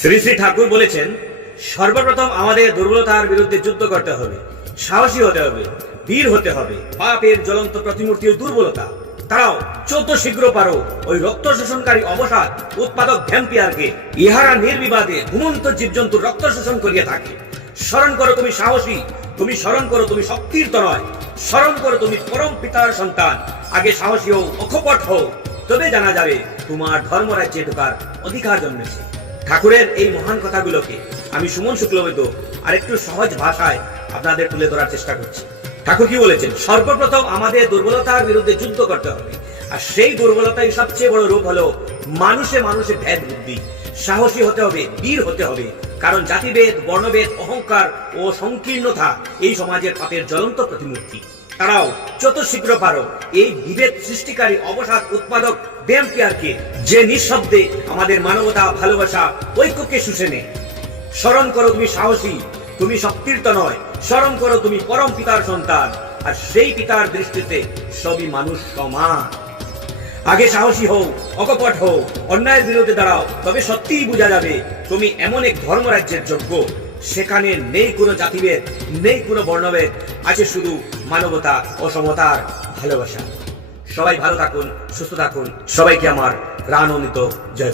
শ্রী শ্রী ঠাকুর বলেছেন, সর্বপ্রথম আমাদের দুর্বলতার বিরুদ্ধে যুদ্ধ করতে হবে, সাহসী হতে হবে, বীর হতে হবে। পাপের জ্বলন্ত প্রতিমূর্তির দুর্বলতা তারাও যত শীঘ্র পারো ওই রক্ত শোষণকারী অবসাদ উৎপাদক ভ্যাম্পিয়ারকে। ইহারা নির্বিবাদে ঘুমন্ত জীবজন্তুর রক্ত শোষণ করিয়া থাকে। স্মরণ করো তুমি সাহসী, তুমি স্মরণ করো তুমি শক্তির তনয়, স্মরণ করো তুমি পরম পিতার সন্তান। আগে সাহসী হও, অকপট হও, তবে জানা যাবে তোমার ধর্মরাজ্যে ঢোকার অধিকার জন্মেছে। ঠাকুরের এই মহান কথাগুলোকে আমি সুমন শুক্লবৈদ্য আরেকটু সহজ ভাষায় আপনাদের তুলে ধরার চেষ্টা করছি। ঠাকুর কি বলেছেন? সর্বপ্রথম আমাদের দুর্বলতার বিরুদ্ধে যুদ্ধ করতে হবে, আর সেই দুর্বলতাই সবচেয়ে বড় রূপ হলো মানুষে মানুষে ভেদ বুদ্ধি। সাহসী হতে হবে, বীর হতে হবে, কারণ জাতিভেদ, বর্ণভেদ, অহংকার ও সংকীর্ণতা এই সমাজের পাপের জ্বলন্ত প্রতিমূর্তি। তারাও যত শীঘ্র পারো এই বিভেদ সৃষ্টিকারী অবসাদ উৎপাদক ভ্যাম্পিয়ারকে, যে নিঃশব্দে আমাদের মানবতা, ভালোবাসা, ঐক্যকে শুষে নেয়। স্মরণ করো তুমি সাহসী, তুমি শক্তির নয়, স্মরণ করো তুমি পরম পিতার সন্তান, আর সেই পিতার দৃষ্টিতে সবই মানুষ সমান। আগে সাহসী হও, অকপট হও, অন্যায়ের বিরুদ্ধে দাঁড়াও, তবে সত্যিই বোঝা যাবে তুমি এমন এক ধর্মরাজ্যের যোগ্য। সেখানে নেই কোনো জাতিভেদ, নেই কোনো বর্ণভেদ, আছে শুধু মানবতা ও সমতার ভালোবাসা। সবাই ভালো থাকুন, সুস্থ থাকুন। সবাইকে আমার প্রাণোন্নিত জয়।